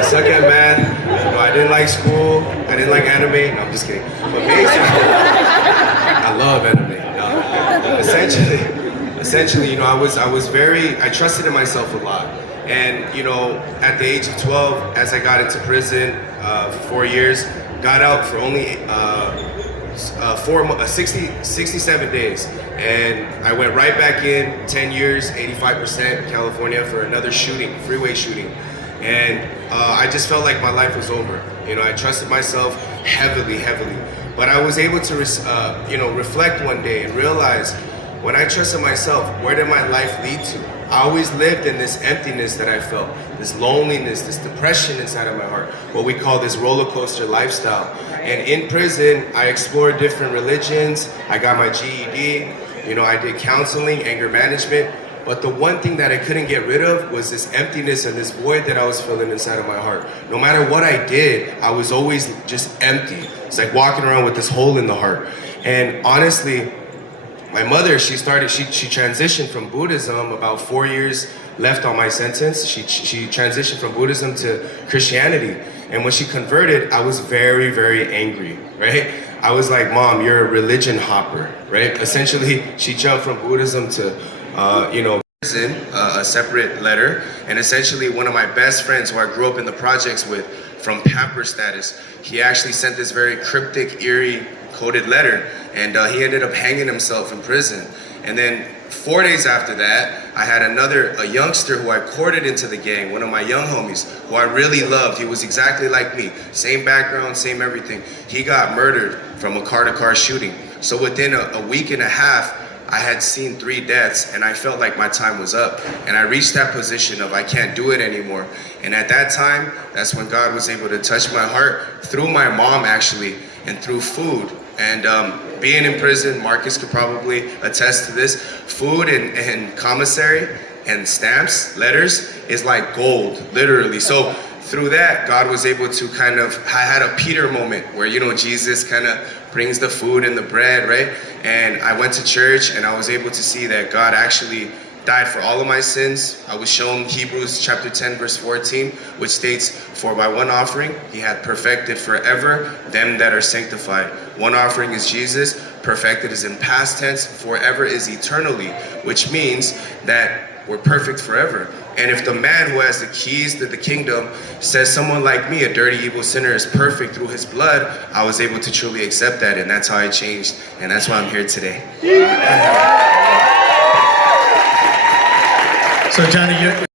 I suck at math. You know, I didn't like school. I didn't like anime. No, I'm just kidding. But basically, I love anime. Essentially, you know, I trusted in myself a lot. And, you know, at the age of 12, as I got into prison for 4 years, got out for only 67 days. And I went right back in, 10 years, 85% California for another shooting, freeway shooting. And I just felt like my life was over. You know, I trusted myself heavily. But I was able to, you know, reflect one day and realize when I trusted myself, where did my life lead to? I always lived in this emptiness that I felt, this loneliness, this depression inside of my heart, what we call this roller coaster lifestyle. And in prison, I explored different religions. I got my GED. You know, I did counseling, anger management. But the one thing that I couldn't get rid of was this emptiness and this void that I was feeling inside of my heart. No matter what I did, I was always just empty. It's like walking around with this hole in the heart. And honestly, my mother, she transitioned from Buddhism about 4 years left on my sentence. She transitioned from Buddhism to Christianity. And when she converted, I was very angry, right? I was like, Mom, you're a religion hopper, right? Essentially, she jumped from Buddhism to, you know, prison, a separate letter. And essentially, one of my best friends who I grew up in the projects with, from Pamper status, he actually sent this very cryptic, eerie, coded letter, and he ended up hanging himself in prison. And then 4 days after that, I had a youngster who I courted into the gang, one of my young homies, who I really loved. He was exactly like me, same background, same everything. He got murdered from a car-to-car shooting. So within a week and a half, I had seen 3 deaths, and I felt like my time was up. And I reached that position of I can't do it anymore. And at that time, that's when God was able to touch my heart through my mom, actually, and through food. And being in prison, Marcus could probably attest to this, food and commissary and stamps, letters, is like gold, literally. So through that, God was able to I had a Peter moment where, you know, Jesus kind of brings the food and the bread, right? And I went to church and I was able to see that God actually died for all of my sins. I was shown Hebrews chapter 10 verse 14, which states, for by one offering he hath perfected forever them that are sanctified. One offering is Jesus, perfected is in past tense, forever is eternally, which means that we're perfect forever. And if the man who has the keys to the kingdom says someone like me, a dirty, evil sinner, is perfect through his blood, I was able to truly accept that, and that's how I changed, and that's why I'm here today. So Johnny,